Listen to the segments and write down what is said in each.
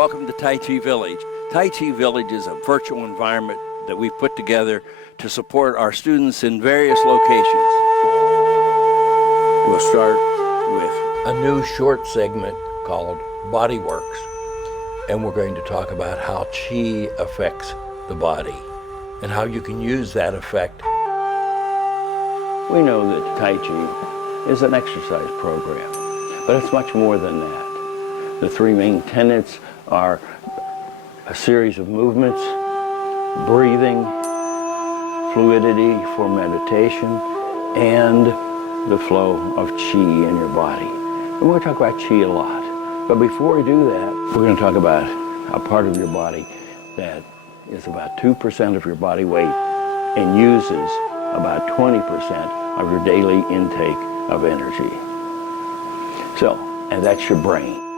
welcome to Tai Chi Village. Tai Chi Village is a virtual environment that we've put together to support our students in various locations. We'll start with a new short segment called Body Works, and we're going to talk about how Qi affects the body and how you can use that effect. We know that Tai Chi is an exercise program, but it's much more than that. The three main tenets are a series of movements, breathing, fluidity for meditation, and the flow of Qi in your body. And we're going to talk about Qi a lot. But before we do that, we're going to talk about a part of your body that is about 2% of your body weight and uses about 20% of your daily intake of energy. So, and that's your brain.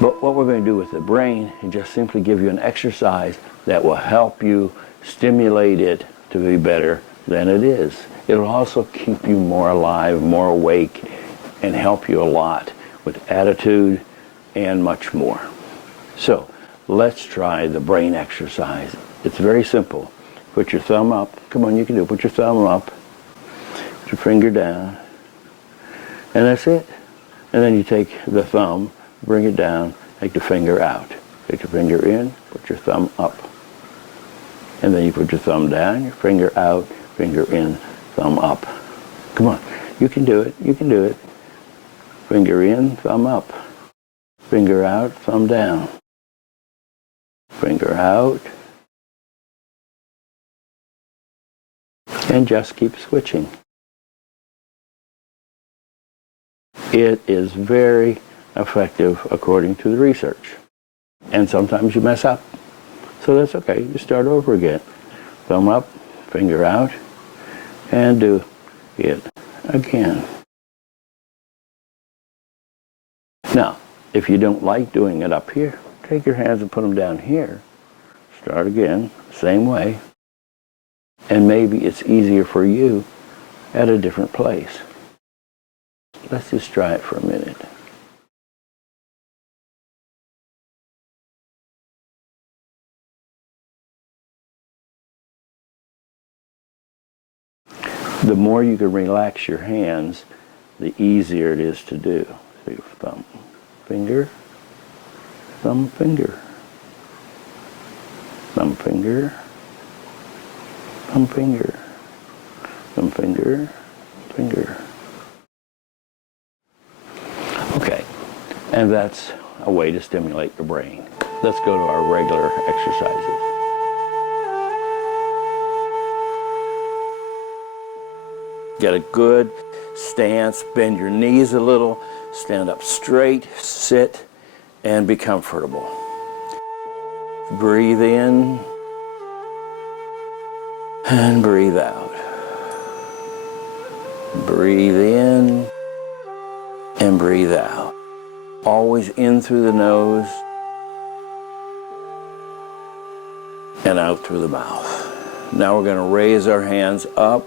But what we're going to do with the brain is just simply give you an exercise that will help you stimulate it to be better than it is. It'll also keep you more alive, more awake, and help you a lot with attitude and much more. So let's try the brain exercise. It's very simple. Put your thumb up. Come on, you can do it. Put your thumb up. Put your finger down. And that's it. And then you take the thumb, bring it down, take the finger out. Take your finger in, put your thumb up. And then you put your thumb down, your finger out, finger in, thumb up. Come on, you can do it, you can do it. Finger in, thumb up. Finger out, thumb down. Finger out. And just keep switching. It is very effective according to the research. And sometimes you mess up. So that's okay. You start over again. Thumb up, finger out, and do it again. Now, if you don't like doing it up here, take your hands and put them down here. Start again, same way. And maybe it's easier for you at a different place. Let's just try it for a minute. The more you can relax your hands, the easier it is to do. So your thumb, finger, thumb, finger, thumb, finger, thumb, finger, thumb, finger, finger. Okay, and that's a way to stimulate your brain. Let's go to our regular exercises. Get a good stance, bend your knees a little, stand up straight, sit, and be comfortable. Breathe in and breathe out. Breathe in and breathe out. Always in through the nose and out through the mouth. Now we're going to raise our hands up.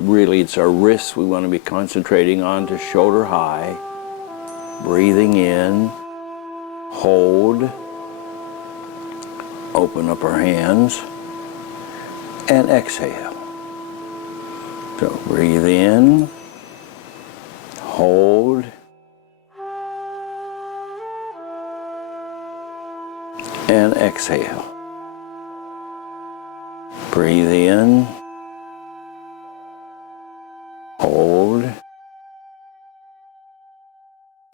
Really, it's our wrists we want to be concentrating on to shoulder high. Breathing in, hold, open up our hands, and exhale. So breathe in, hold, and exhale. Breathe in, hold,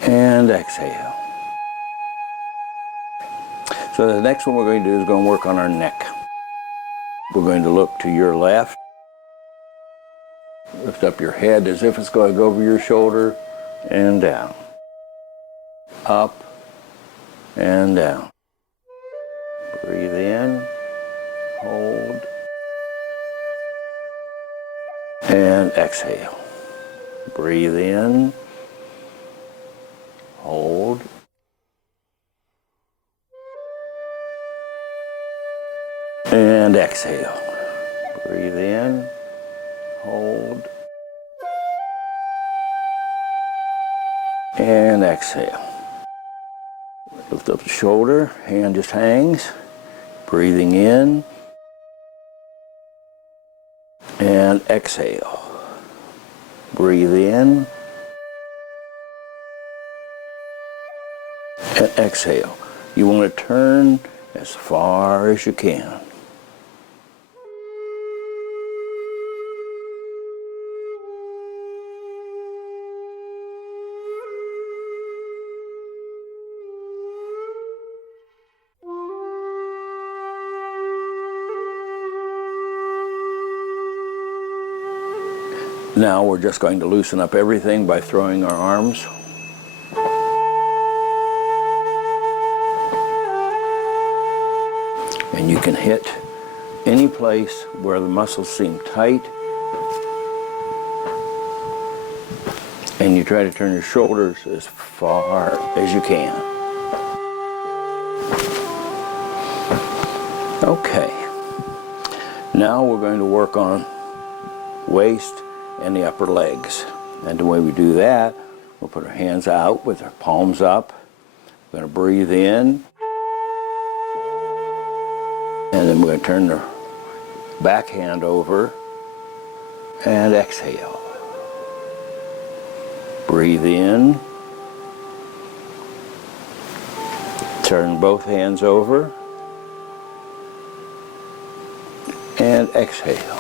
and exhale. So the next one we're going to do is going to work on our neck. We're going to look to your left. Lift up your head as if it's going to go over your shoulder and down. Up and down. Breathe in, hold, and exhale. Breathe in, hold, and exhale. Breathe in, hold, and exhale. Lift up the shoulder, hand just hangs. Breathing in. And exhale. Breathe in. And exhale. You want to turn as far as you can. Now we're just going to loosen up everything by throwing our arms. And you can hit any place where the muscles seem tight. And you try to turn your shoulders as far as you can. Okay. Now we're going to work on waist and the upper legs. And the way we do that, we'll put our hands out with our palms up. We're going to breathe in. And then we're going to turn the back hand over and exhale. Breathe in. Turn both hands over and exhale.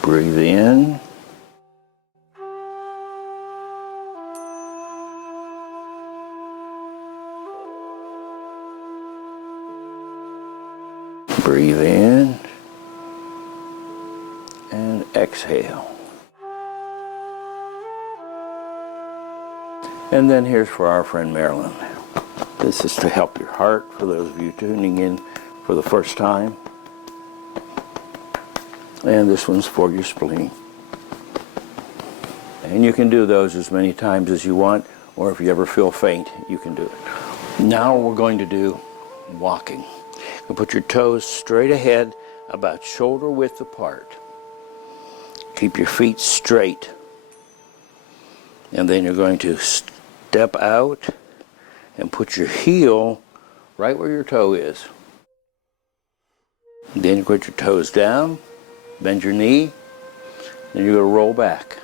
Breathe in. Breathe in and exhale. And then here's for our friend Marilyn. This is to help your heart, for those of you tuning in for the first time. And this one's for your spleen. And you can do those as many times as you want, or if you ever feel faint, you can do it. Now we're going to do walking. You put your toes straight ahead, about shoulder width apart. Keep your feet straight. And then you're going to step out and put your heel right where your toe is. Then you put your toes down. Bend your knee, then you're going to roll back.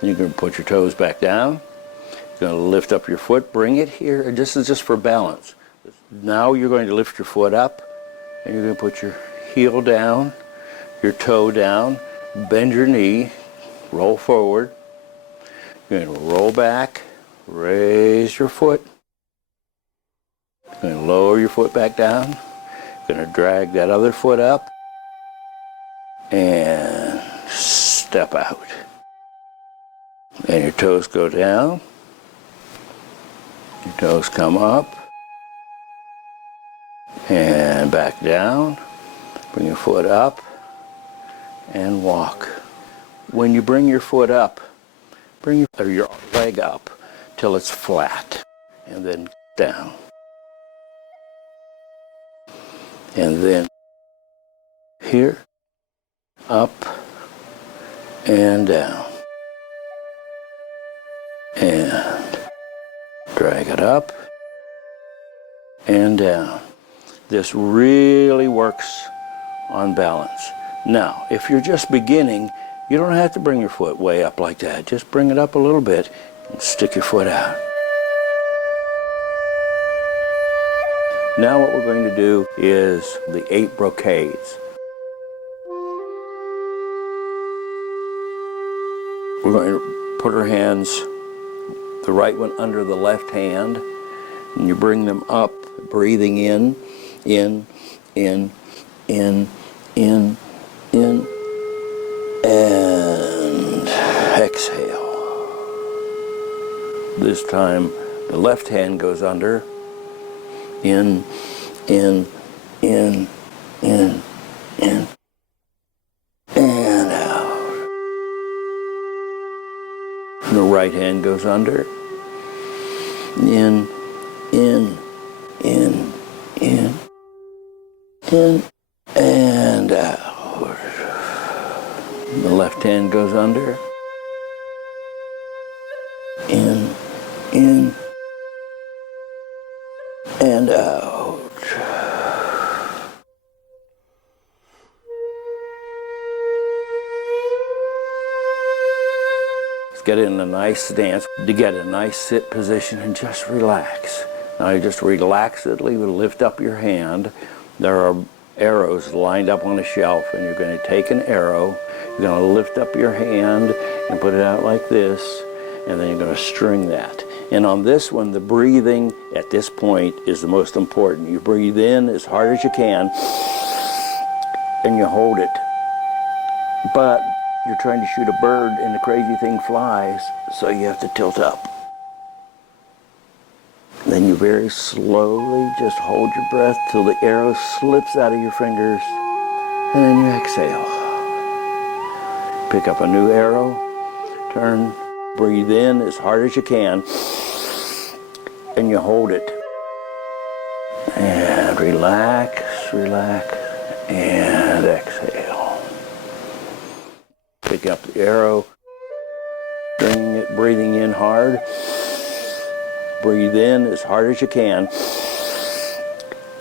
Then you're going to put your toes back down. You're going to lift up your foot, bring it here. This is just for balance. Now you're going to lift your foot up, and you're going to put your heel down, your toe down, bend your knee, roll forward. You're going to roll back, raise your foot. You're going to lower your foot back down. You're going to drag that other foot up. And step out. And your toes go down. Your toes come up. And back down. Bring your foot up. And walk. When you bring your foot up, bring your leg up till it's flat. And then down. And then here. Up and down, and drag it up and down. This really works on balance. Now, if you're just beginning, you don't have to bring your foot way up like that. Just bring it up a little bit and stick your foot out. Now what we're going to do is the 8 brocades. We're going to put our hands, the right one under the left hand, and you bring them up, breathing in, and exhale. This time the left hand goes under, in, and out. The right hand goes under, in, and out. The left hand goes under, in, get in a nice stance, to get a nice sit position, and just relax. Now you just relaxedly lift up your hand. There are arrows lined up on a shelf, and you're going to take an arrow, you're going to lift up your hand and put it out like this, and then you're going to string that. And on this one, the breathing at this point is the most important. You breathe in as hard as you can, and you hold it. But you're trying to shoot a bird, and the crazy thing flies, so you have to tilt up. Then you very slowly just hold your breath till the arrow slips out of your fingers, and then you exhale. Pick up a new arrow, turn, breathe in as hard as you can, and you hold it. And relax, relax, and exhale. Pick up the arrow, stringing it, breathing in hard. Breathe in as hard as you can,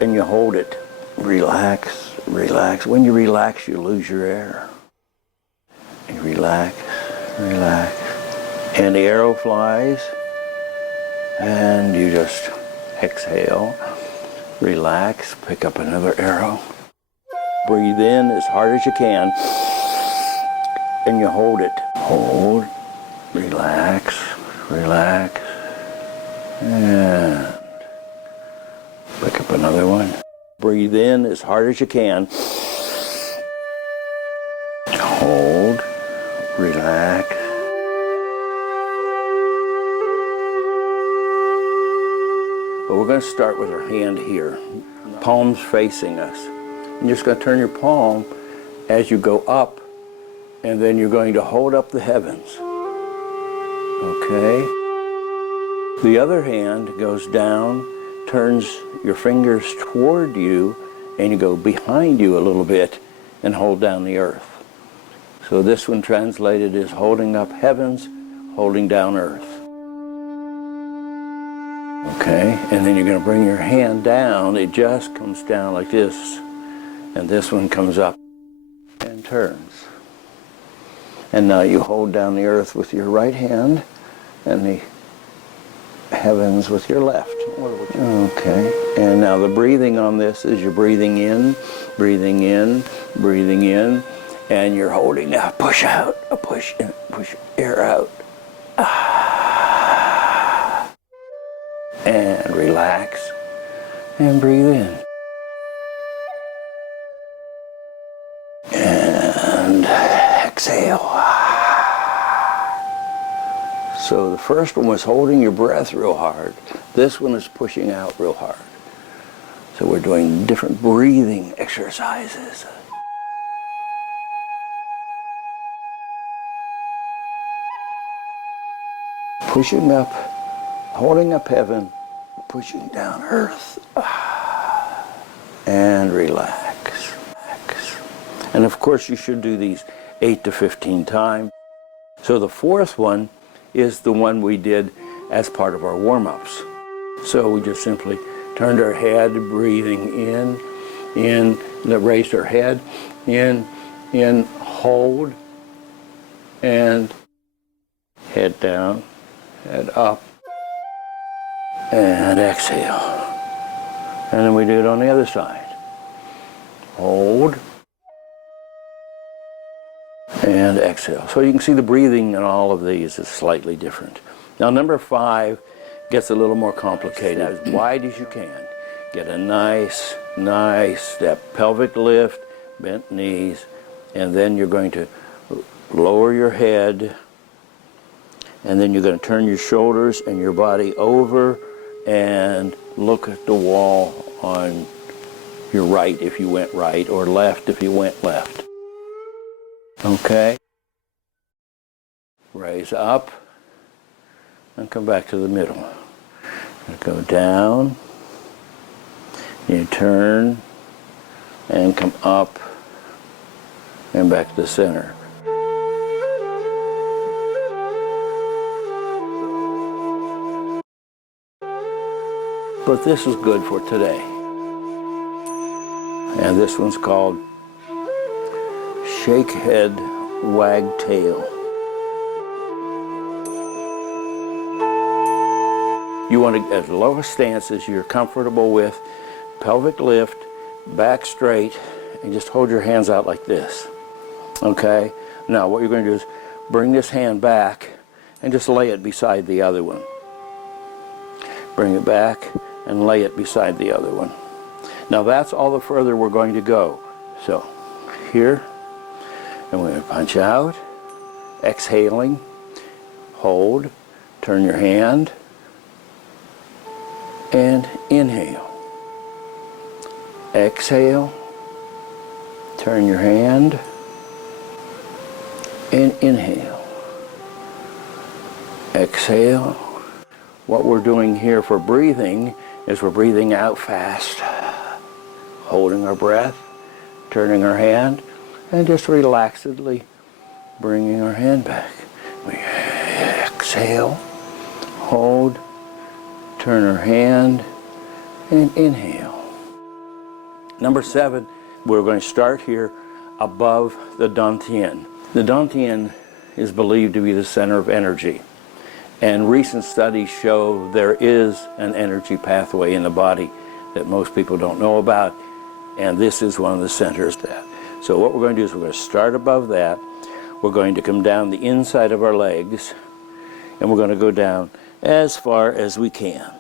and you hold it. Relax, relax. When you relax, you lose your air. You relax, relax. And the arrow flies, and you just exhale, relax, pick up another arrow. Breathe in as hard as you can, and you hold it. Hold, relax, relax. And pick up another one. Breathe in as hard as you can. Hold, relax. But we're going to start with our hand here, palms facing us. You're just going to turn your palm as you go up, and then you're going to hold up the heavens. Okay? The other hand goes down, turns your fingers toward you, and you go behind you a little bit and hold down the earth. So this one translated is holding up heavens, holding down earth. Okay, and then you're going to bring your hand down. It just comes down like this, and this one comes up and turns. And now you hold down the earth with your right hand and the heavens with your left. Okay, and now the breathing on this is you're breathing in, breathing in, breathing in, and you're holding a push out, a push in, push air out. And relax and breathe in. And exhale. So the first one was holding your breath real hard. This one is pushing out real hard. So we're doing different breathing exercises. Pushing up, holding up heaven, pushing down earth. And relax. And of course you should do these 8 to 15 times. So the fourth one is the one we did as part of our warm-ups. So we just simply turned our head, breathing in, raised our head, in, hold, and head down, head up, and exhale. And then we do it on the other side. Hold, and exhale. So you can see the breathing in all of these is slightly different. Now number 5 gets a little more complicated. As wide as you can. Get a nice step. Pelvic lift, bent knees, and then you're going to lower your head, and then you're going to turn your shoulders and your body over and look at the wall on your right if you went right, or left if you went left. Okay? Raise up and come back to the middle. Go down, you turn and come up and back to the center. But this is good for today. And this one's called Shake Head, Wag Tail. You want to, at the lowest stances you're comfortable with, pelvic lift, back straight, and just hold your hands out like this. Okay? Now what you're going to do is bring this hand back and just lay it beside the other one. Bring it back and lay it beside the other one. Now that's all the further we're going to go. So here, and we're going to punch out, exhaling, hold, turn your hand, and inhale. Exhale, turn your hand, and inhale. Exhale. What we're doing here for breathing is we're breathing out fast, holding our breath, turning our hand, and just relaxedly bringing our hand back. We exhale, hold, turn our hand, and inhale. Number 7, we're going to start here above the dantian. The dantian is believed to be the center of energy. And recent studies show there is an energy pathway in the body that most people don't know about, and this is one of the centers of that. So what we're going to do is we're going to start above that. We're going to come down the inside of our legs, and we're going to go down as far as we can.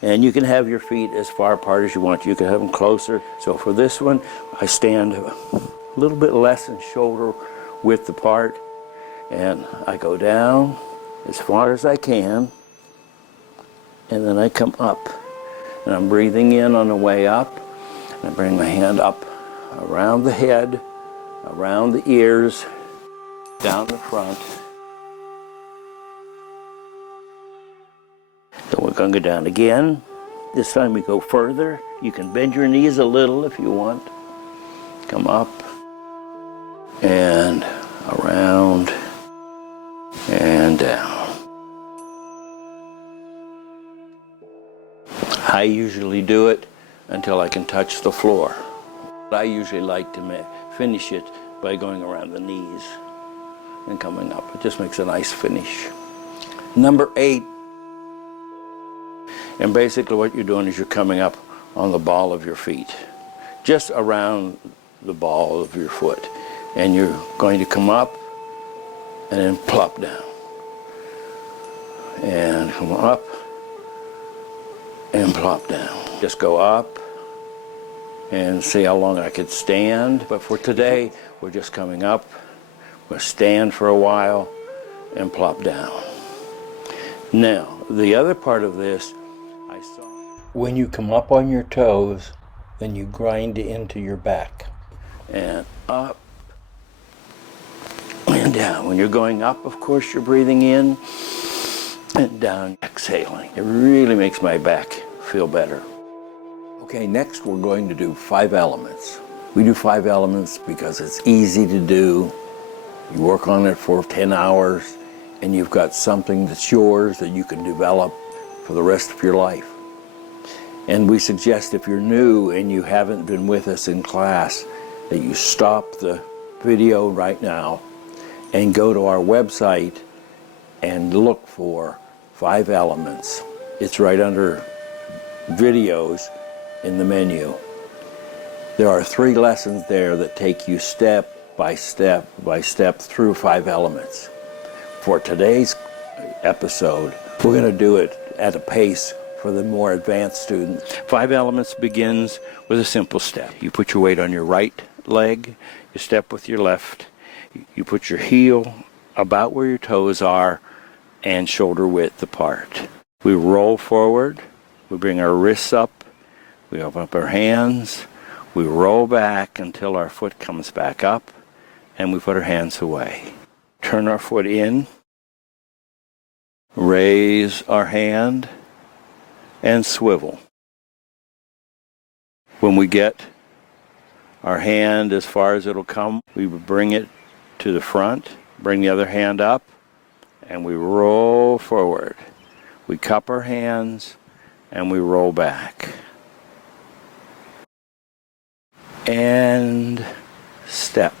And you can have your feet as far apart as you want. You can have them closer. So for this one, I stand a little bit less than shoulder width apart, and I go down as far as I can, and then I come up, and I'm breathing in on the way up, and I bring my hand up around the head, around the ears, down the front. So we're going to go down again. This time we go further. You can bend your knees a little if you want. Come up and around and down. I usually do it until I can touch the floor. I usually like to finish it by going around the knees and coming up. It just makes a nice finish. Number 8. And basically what you're doing is you're coming up on the ball of your feet, just around the ball of your foot. And you're going to come up and then plop down. And come up and plop down. Just go up and see how long I could stand. But for today, we're just coming up. We'll stand for a while and plop down. Now, the other part of this, I saw. When you come up on your toes, then you grind into your back. And up and down. When you're going up, of course, you're breathing in and down, exhaling. It really makes my back feel better. Okay, next we're going to do 5 elements. We do 5 elements because it's easy to do. You work on it for 10 hours and you've got something that's yours that you can develop for the rest of your life. And we suggest if you're new and you haven't been with us in class, that you stop the video right now and go to our website and look for 5 elements. It's right under videos in the menu. There are 3 lessons there that take you step by step by step through 5 elements. For today's episode, we're going to do it at a pace for the more advanced students. 5 elements begins with a simple step. You put your weight on your right leg, you step with your left, you put your heel about where your toes are and shoulder width apart. We roll forward, we bring our wrists up, we open up our hands, we roll back until our foot comes back up, and we put our hands away. Turn our foot in, raise our hand, and swivel. When we get our hand as far as it'll come, we bring it to the front, bring the other hand up, and we roll forward. We cup our hands, and we roll back. And step.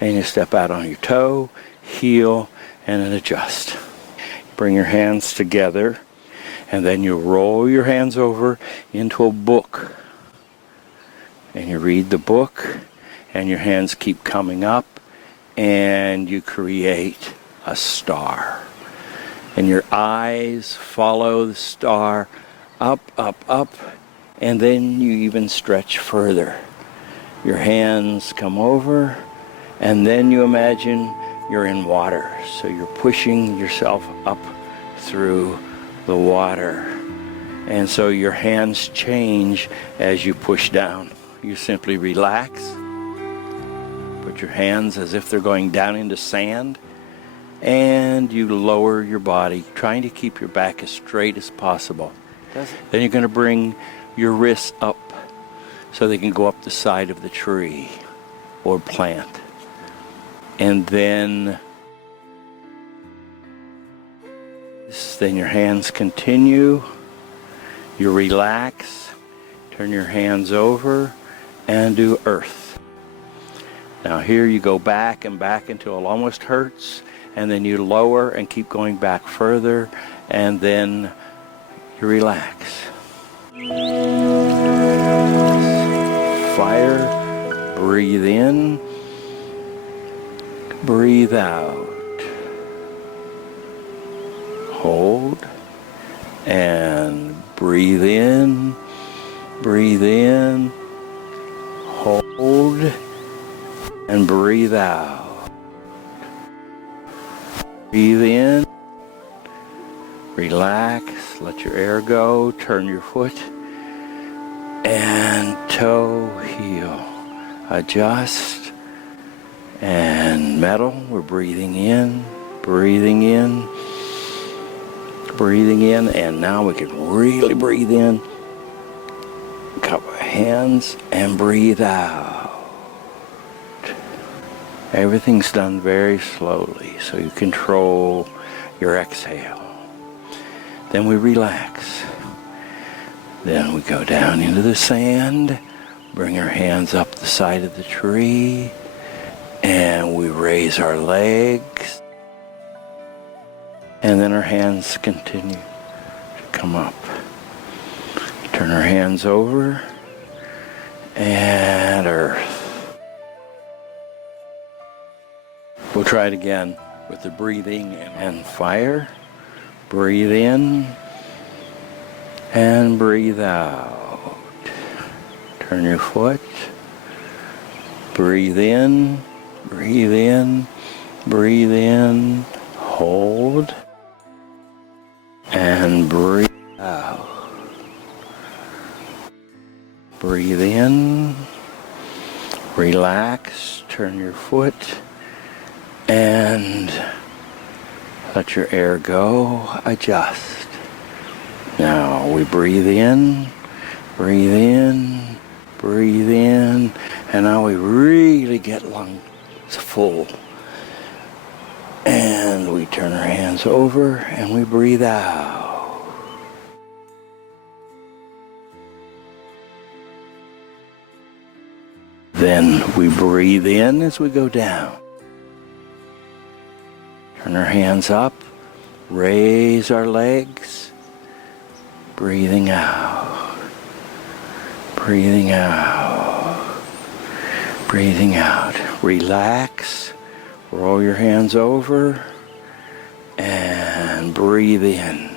And you step out on your toe, heel, and then adjust. Bring your hands together, and then you roll your hands over into a book. And you read the book, and your hands keep coming up, and you create a star. And your eyes follow the star up, up, up, and then you even stretch further. Your hands come over, and then you imagine you're in water. So you're pushing yourself up through the water. And so your hands change as you push down. You simply relax. Put your hands as if they're going down into sand. And you lower your body, trying to keep your back as straight as possible. Then you're going to bring your wrists up so they can go up the side of the tree or plant. And then your hands continue. You relax, turn your hands over, and do earth. Now here you go back and back until it almost hurts, and then you lower and keep going back further, and then you relax. Fire, breathe in, breathe out. Hold, and breathe in, hold, and breathe out. Breathe in, relax, let your air go, turn your foot, and toe, heel, adjust, and metal, we're breathing in, and now we can really breathe in. Cup of hands and breathe out. Everything's done very slowly, so you control your exhale. Then we relax. Then we go down into the sand, bring our hands up the side of the tree, and we raise our legs. And then our hands continue to come up. Turn our hands over, and earth. We'll try it again with the breathing and fire. Breathe in and breathe out. Turn your foot. Breathe in, hold, and breathe out. Breathe in, relax, turn your foot, and let your air go, adjust. Now we breathe in, and now we really get lungs full. And we turn our hands over and we breathe out. Then we breathe in as we go down. Turn our hands up, raise our legs, breathing out, breathing out. Relax, roll your hands over, and breathe in.